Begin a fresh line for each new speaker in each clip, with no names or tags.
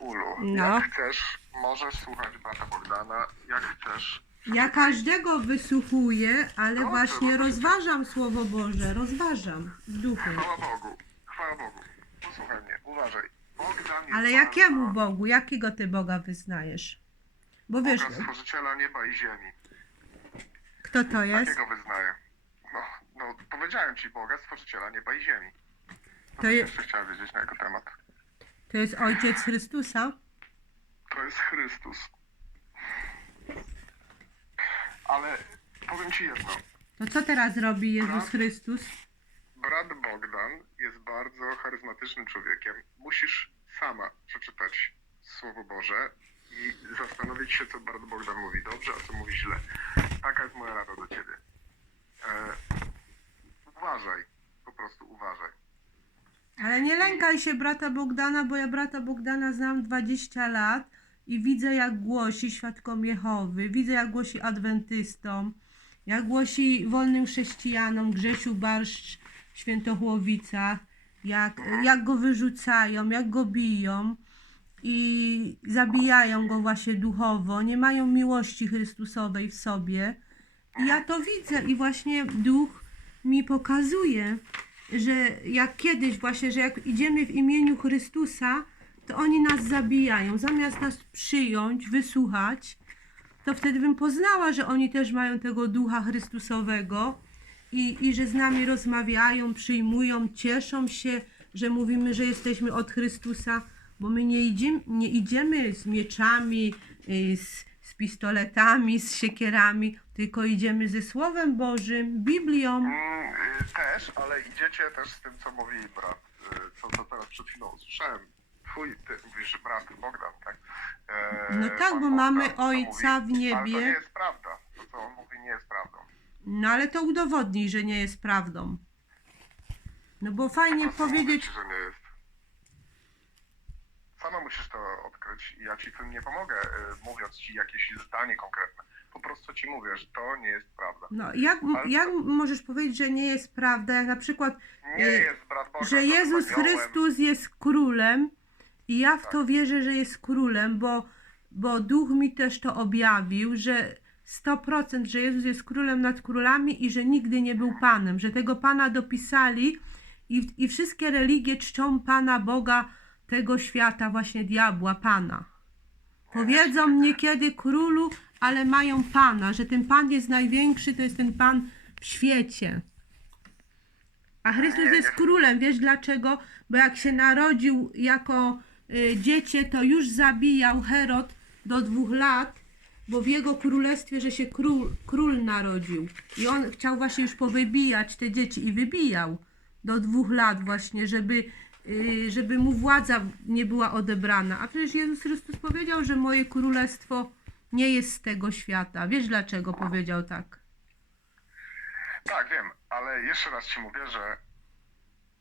Ulu,
No.
jak chcesz, możesz słuchać brata Bogdana, jak chcesz.
Ja każdego wysłuchuję, ale
Dobrze,
właśnie
dobrze.
rozważam Słowo Boże, rozważam w duchu.
Chwała Bogu, chwała Bogu. Posłuchaj mnie, uważaj. Bogdan jest
Ale jakiemu Bogu? Jakiego ty Boga wyznajesz? Bo wiesz,
Boga stworzyciela nieba i ziemi.
kto to jest?
Takiego wyznaję. No, no, powiedziałem ci Boga stworzyciela nieba i ziemi.
To
To
je-
jeszcze chciałem wiedzieć na jego temat.
To jest Ojciec Chrystusa?
To jest Chrystus. Ale powiem ci jedno.
To co teraz robi Jezus Chrystus?
Brat Bogdan jest bardzo charyzmatycznym człowiekiem. Musisz sama przeczytać Słowo Boże i zastanowić się, co brat Bogdan mówi dobrze, a co mówi źle. Taka jest moja rada do ciebie. E, uważaj, po prostu uważaj.
Ale nie lękaj się brata Bogdana, bo ja brata Bogdana znam 20 lat i widzę jak głosi świadkom Jehowy, widzę jak głosi adwentystom, jak głosi wolnym chrześcijanom, Grzesiu Barszcz w Świętochłowicach, jak, jak go wyrzucają, jak go biją i zabijają go właśnie duchowo, nie mają miłości Chrystusowej w sobie. I ja to widzę i właśnie duch mi pokazuje, że jak kiedyś właśnie, że jak idziemy w imieniu Chrystusa, to oni nas zabijają. Zamiast nas przyjąć, wysłuchać, to wtedy bym poznała, że oni też mają tego ducha Chrystusowego i, i że z nami rozmawiają, przyjmują, cieszą się, że mówimy, że jesteśmy od Chrystusa, bo my nie idziemy, nie idziemy z mieczami, y, z, pistoletami, z siekierami, tylko idziemy ze Słowem Bożym, Biblią.
Mm, y, też, ale idziecie też z tym, co mówi brat, y, co, co teraz przed chwilą usłyszałem. Twój, ty mówisz, że brat Bogdan, tak? E,
No tak,
pan
bo mamy
co
Ojca w
mówi, Ale to
niebie.
nie jest prawda. To, co on mówi, nie jest prawdą.
No ale to udowodnij, że nie jest prawdą. No bo fajnie powiedzieć,
ci, że nie jest. Sama musisz to odkryć i ja ci w tym nie pomogę, y, mówiąc ci jakieś zdanie konkretne. Po prostu ci mówię, że to nie jest prawda.
no jak,
Ale
jak
to-
możesz powiedzieć, że nie jest prawda, jak na przykład,
Nie
y,
jest brat
że Jezus. Chrystus jest królem i ja w to wierzę, że jest królem, bo, bo Duch mi też to objawił, że 100% że Jezus jest królem nad królami i że nigdy nie był Panem, że tego Pana dopisali i, i wszystkie religie czczą Pana Boga tego świata, właśnie diabła, Pana. Powiedzą niekiedy królu, ale mają Pana, że ten Pan jest największy, to jest ten Pan w świecie. A Chrystus jest królem, wiesz dlaczego? Bo jak się narodził jako y, dziecię, to już zabijał Herod do dwóch lat, bo w jego królestwie, że się król, król narodził. I on chciał właśnie już powybijać te dzieci i wybijał do dwóch lat właśnie, żeby, żeby mu władza nie była odebrana. A przecież Jezus Chrystus powiedział, że moje królestwo nie jest z tego świata. Wiesz dlaczego powiedział tak?
Tak, wiem, ale jeszcze raz ci mówię, że.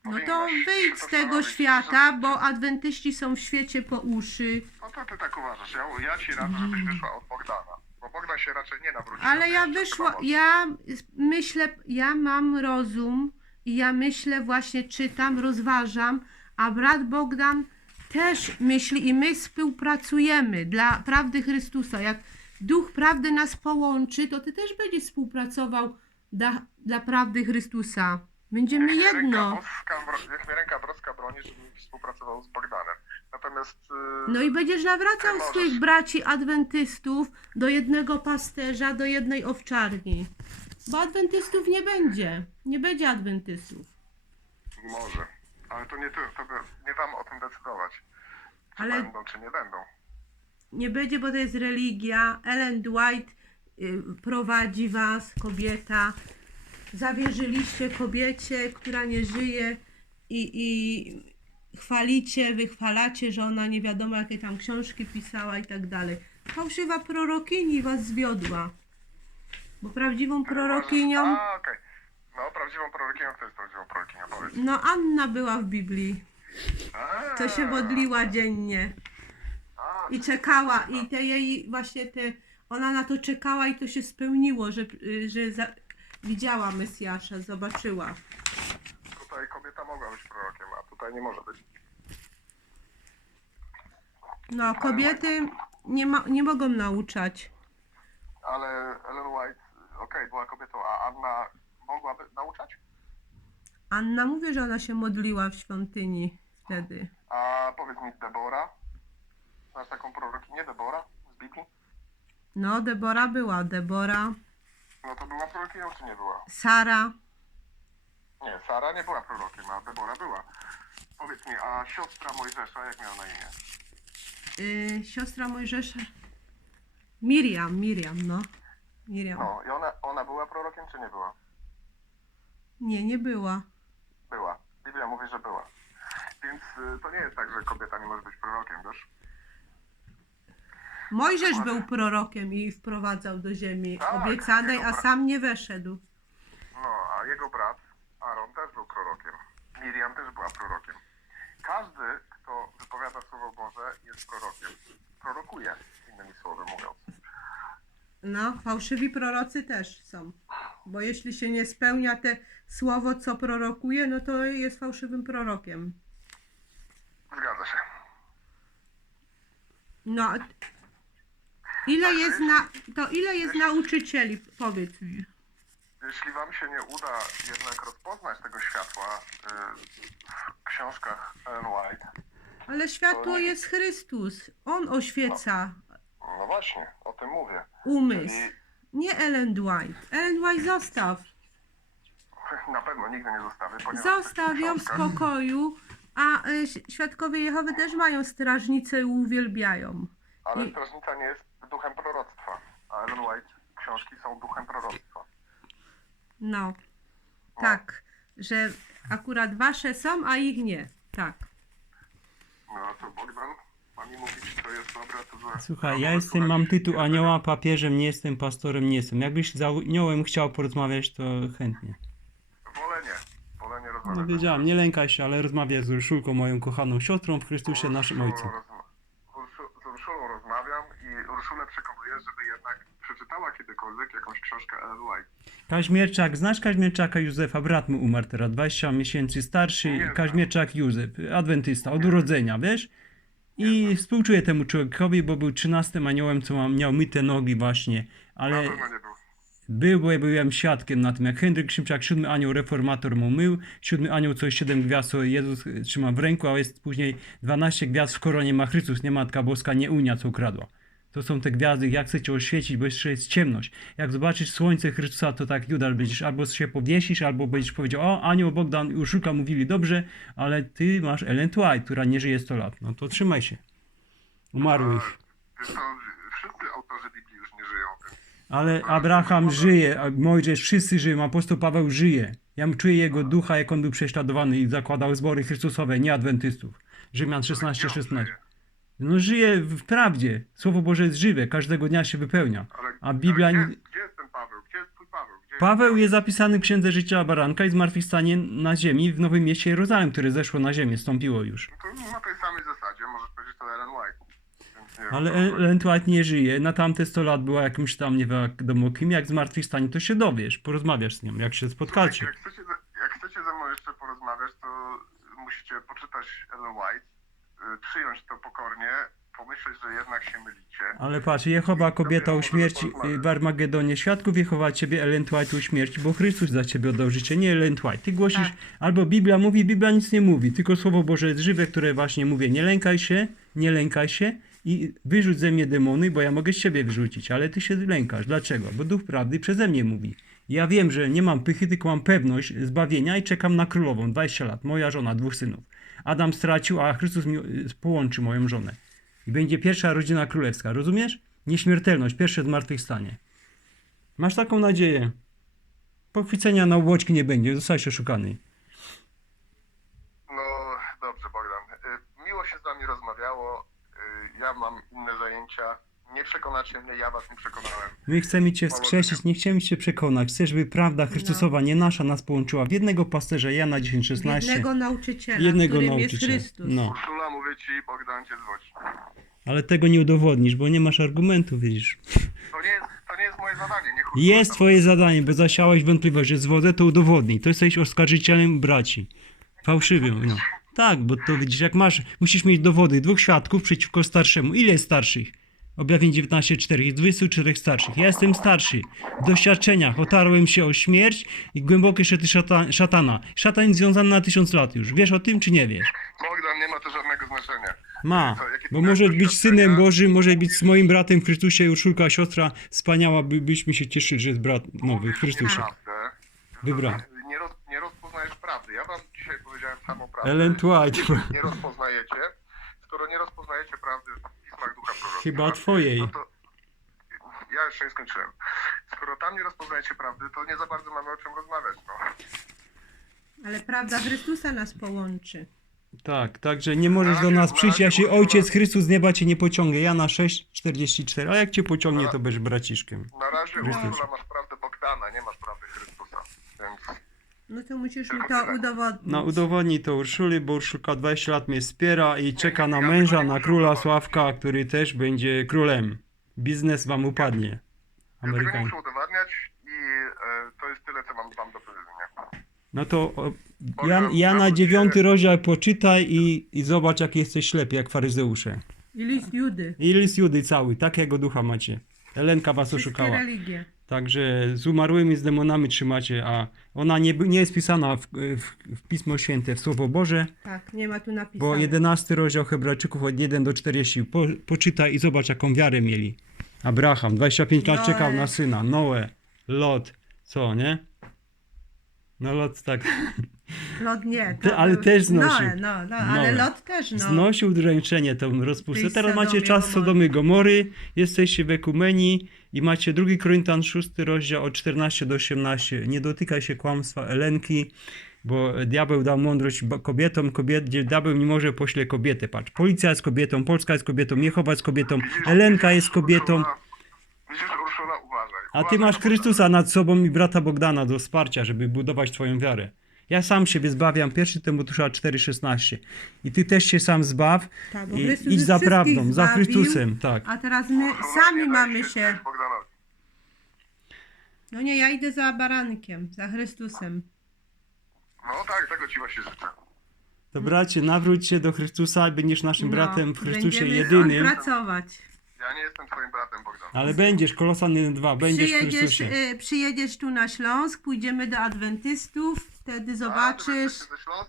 No to wyjdź z tego świata, bo adwentyści są w świecie po uszy.
No to ty tak uważasz. Ja, ja ci radzę, żebyś wyszła od Bogdana. Bo Bogdan się raczej nie nawróci.
Ale ja wyszła, ja myślę, ja mam rozum i ja myślę, właśnie czytam, rozważam, a brat Bogdan też myśli i my współpracujemy dla prawdy Chrystusa. Jak Duch Prawdy nas połączy, to ty też będziesz współpracował dla, dla prawdy Chrystusa. Będziemy
Niech
jedno.
Ręka boska, niech mnie ręka boska broni, żebym współpracował z Bogdanem. Natomiast. Yy,
No i będziesz nawracał swoich braci adwentystów do jednego pasterza, do jednej owczarni. Bo adwentystów nie będzie. Nie będzie adwentystów.
Może. Ale to nie ty, to nie tam o tym decydować. Czy
Ale-
będą, czy nie będą.
Nie będzie, bo to jest religia. Ellen White y, prowadzi was, kobieta. Zawierzyliście kobiecie, która nie żyje i, i chwalicie, wychwalacie, że ona nie wiadomo jakie tam książki pisała i tak dalej. Fałszywa prorokini was zwiodła. Bo prawdziwą prorokinią,
A, okej. No, prawdziwą prorokinią, kto jest prawdziwą prorokinią? Powiedz.
no Anna była w Biblii.
A,
To się modliła dziennie.
A,
I czekała, i te jej właśnie te, ona na to czekała i to się spełniło, że, że za, widziała Mesjasza, zobaczyła.
Tutaj kobieta mogła być prorokiem, a tutaj nie może być.
No, kobiety nie, ma, nie mogą nauczać.
Ale Ellen White, okej, była kobietą, a Anna mogłaby nauczać?
Anna mówi, że ona się modliła w świątyni wtedy.
A powiedz mi, Debora? Znasz taką prorokinię, Debora z Biblii?
No, Debora była, Debora,
No to była prorokinią, czy nie była?
Sara.
Nie, Sara nie była prorokiem, a Debora była. Powiedz mi, a siostra Mojżesza, jak miała na imię?
Yy, siostra Mojżesza. Miriam, Miriam, no. Miriam.
No, i ona, ona była prorokiem, czy nie była?
Nie, nie była.
Była. Biblia mówi, że była. Więc y, to nie jest tak, że kobieta nie może być prorokiem, wiesz?
Mojżesz był prorokiem i wprowadzał do ziemi
Tak,
obiecanej,
jego
a
brat.
sam nie weszedł.
No, a jego brat Aaron też był prorokiem. Miriam też była prorokiem. Każdy, kto wypowiada Słowo Boże, jest prorokiem. Prorokuje, innymi słowy mówiąc.
No, fałszywi prorocy też są. Bo jeśli się nie spełnia te słowo, co prorokuje, no to jest fałszywym prorokiem.
Zgadza się.
No, ile jest na, to ile jest nauczycieli, powiedz mi.
Jeśli wam się nie uda jednak rozpoznać tego światła y, w książkach Ellen White,
Ale światło jest Chrystus. On oświeca
no właśnie, o tym mówię.
umysł. Nie Ellen White. Ellen White zostaw.
na pewno nigdy nie zostawię, ponieważ
Zostaw ją w spokoju. A y, świadkowie Jehowy też mają strażnicę i uwielbiają.
Ale
I-
strażnica nie jest duchem proroctwa, a Ellen White książki są duchem proroctwa.
No, tak, że akurat wasze są, a ich nie. Tak.
No to Bogdan, pani mówić, co jest dobre, to złe.
Słuchaj, ja jestem, mam tytuł anioła, papieżem, nie jestem pastorem, nie jestem. Jakbyś z aniołem chciał porozmawiać, to chętnie.
Wolę nie, wolę nie
No
rozmawiać.
wiedziałem, nie lękaj się, ale rozmawiaj z Urszulką, moją kochaną siostrą w Chrystusie, naszym
Urszu- Z Urszulą rozmawiam i Urszulę przekonuję, żeby jednak przeczytała kiedykolwiek jakąś książkę Ellen White.
Kaźmierczak, znasz Kaźmierczaka Józefa? Brat mu umarł teraz, 20 miesięcy starszy.
Nie znam.
Kaźmierczak Józef, adwentysta, od urodzenia, wiesz? I współczuję temu człowiekowi, bo był 13 aniołem, co ma- miał myte nogi właśnie.
Na
Ale
pewno nie był.
Był, bo ja byłem świadkiem na tym, jak Henryk Szymczak, siódmy anioł reformator mu mył, siódmy anioł coś siedem gwiazd co Jezus trzyma w ręku, a jest później 12 gwiazd w koronie ma Chrystus, nie Matka Boska, nie Unia, co ukradła. To są te gwiazdy, jak chcecie oświecić, bo jeszcze jest ciemność. Jak zobaczysz słońce Chrystusa, to tak Judasz będziesz albo się powiesisz, albo będziesz powiedział, o, anioł Bogdan i Urszulka mówili dobrze, ale ty masz Ellen White, która nie żyje 100 lat. No to trzymaj się. Umarłych.
Co, wszyscy autorzy Biblii już nie żyją,
Ale Abraham żyje, Mojżesz, wszyscy żyją, apostoł Paweł żyje. Ja czuję jego ducha, jak on był prześladowany i zakładał zbory Chrystusowe, nie adwentystów. Rzymian 16, 16. No żyje w prawdzie. Słowo Boże jest żywe, każdego dnia się wypełnia.
Ale,
A Biblia...
ale gdzie, gdzie jest ten Paweł? Gdzie jest twój Paweł? Gdzie
Paweł jest zapisany w Księdze Życia Baranka i zmartwychwstanie na ziemi w Nowym Mieście Jerozolem, które zeszło na ziemię, stąpiło już.
No to na tej samej zasadzie możesz powiedzieć to Ellen White.
Ale
chodzi.
Ellen White nie żyje. Na tamte 100 lat była jakimś tam, nie wiadomo kim. Jak zmartwychwstanie, to się dowiesz, porozmawiasz z nią, jak się spotkacie.
Jak chcecie, jak chcecie ze mną jeszcze porozmawiać, to musicie poczytać Ellen White, przyjąć to pokornie, pomyśleć, że jednak się mylicie.
Ale patrz, Jehowa kobieta u śmierci y, w Armagedonie. Świadków Jehowa ciebie Ellen White u śmierci, bo Chrystus za ciebie oddał życie, nie Ellen White. Ty głosisz,
Tak.
albo Biblia mówi, Biblia nic nie mówi, tylko Słowo Boże jest żywe, które właśnie mówię, nie lękaj się, nie lękaj się i wyrzuć ze mnie demony, bo ja mogę z ciebie wyrzucić, ale ty się lękasz. Dlaczego? Bo Duch Prawdy przeze mnie mówi. Ja wiem, że nie mam pychy, tylko mam pewność zbawienia i czekam na królową, 20 lat, moja żona, dwóch synów. Adam stracił, a Chrystus mi y, połączy moją żonę. I będzie pierwsza rodzina królewska, rozumiesz? Nieśmiertelność, pierwsze zmartwychwstanie. Masz taką nadzieję. Pochwycenia na łódźki nie będzie, zostałeś oszukany.
No dobrze, Bogdan. Y, Miło się z wami rozmawiało. Y, Ja mam inne zajęcia. Nie przekonacie mnie, ja was nie przekonałem.
My chcemy Cię wskrzesić, nie chcemy Cię przekonać. Chcesz, by prawda Chrystusowa, nie nasza, nas połączyła w jednego pasterza, Jana 10,16.
Jednego nauczyciela,
Jednego
którym
nauczyciela.
jest Chrystus.
No,
Urszula, mówię ci, Bogdan cię zwodzi.
ale tego nie udowodnisz, bo nie masz argumentu, widzisz.
To nie jest, to nie jest moje zadanie. Niech
Jest Twoje zadanie, bo zasiałeś wątpliwość, że zwodzę, to udowodnij. To jesteś oskarżycielem braci. Fałszywym, no. Tak, bo to widzisz, jak masz, musisz mieć dowody dwóch świadków przeciwko starszemu. Ile jest starszych? Objawień 19.4. Jest 24 starszych. Ja jestem starszy. W doświadczeniach otarłem się o śmierć i głębokie szety szata, szatana. Szatan jest związany na tysiąc lat już. Wiesz o tym, czy nie wiesz?
Bogdan, nie ma to żadnego znaczenia.
Ma, bo
miałeś
być synem Bożym, może być z moim bratem w Chrystusie, Urszulka, siostra wspaniała, by, byśmy się cieszyli, że jest brat nowy w Chrystusie.
Nie, roz, nie rozpoznajesz prawdy. Ja wam dzisiaj powiedziałem samą prawdę.
Ellen White,
Nie rozpoznajecie. Skoro nie rozpoznajecie prawdy Ducha Proroctwa,
chyba twojej.
no to ja jeszcze nie skończyłem. Skoro tam nie rozpoznajecie prawdy, to nie za bardzo mamy o czym rozmawiać. No.
Ale prawda Chrystusa nas połączy.
Tak, także nie możesz
Na
do nas
na
przyjść, ja się Ojciec Chrystus z nieba cię nie pociągnie. Ja na 6,44, a jak cię pociągnie, to będziesz braciszkiem.
Na razie
Chrystus.
Masz prawdę Bogdana, nie masz prawdy Chrystusa. Więc
No to musisz mi to
tyle.
udowodnić.
No udowodnij to Urszuli, bo Urszulka 20 lat mnie wspiera i czeka na męża, na króla. Sławka, który też będzie królem. Biznes wam upadnie.
ja tego nie muszę udowadniać i e, to jest tyle, co mam wam do powiedzenia.
No to o,
Bogdan,
ja, ja na
nawróć się.
dziewiąty rozdział poczytaj i, i zobacz, jak jesteś ślepy, jak faryzeusze.
I list Judy.
I list Judy cały, takiego ducha macie. Elenka was
Wszystkie
oszukała.
religie.
Także z umarłymi, z demonami trzymacie, a ona nie, nie jest pisana w, w, w Pismo Święte, w Słowo Boże,
Tak, nie ma tu
bo
napisane.
11 rozdział Hebrajczyków od 1 do 40. Po, poczytaj i zobacz, jaką wiarę mieli. Abraham, 25 lat
Noe.
czekał na syna. Noe, Lot, co, nie? No Lot tak,
Lot nie.
Ty- ale
był-
też znosił.
No, no, no, ale
Noe.
Lot też, no.
znosił dręczenie tą rozpustę.
Tej
Teraz macie czas
Gomory.
Sodomy Gomory, jesteście w Ekumenii i macie 2 Koryntan 6 rozdział od 14 do 18. Nie dotykaj się kłamstwa Elenki, bo diabeł dał mądrość kobietom, kobiet, gdzie diabeł nie może pośle kobietę. Patrz, policja jest kobietą, Polska jest kobietą, Jehowa jest kobietą, Elenka jest kobietą,
Urszula, widzisz, Urszula, uważaj.
a ty masz Chrystusa nad sobą i brata Bogdana do wsparcia, żeby budować twoją wiarę. Ja sam siebie zbawiam, pierwszy Tymoteusza 4,16. I ty też się sam zbaw
Tak, bo
i
Chrystus
idź za prawdą, za
zbawił,
Chrystusem, tak.
A teraz my sami mamy
się.
No nie, ja idę za barankiem, za Chrystusem.
No tak, tego ci właśnie życzę.
To bracie, nawróć się do Chrystusa i będziesz naszym
No,
bratem w Chrystusie
będziemy
jedynym.
pracować.
Ja nie jestem twoim bratem, Bogdan.
Ale będziesz, Kolosan 1-2, będziesz w
Przyjedziesz,
Chrystusie.
y, przyjedziesz tu na Śląsk, pójdziemy do adwentystów, wtedy
ty
zobaczysz.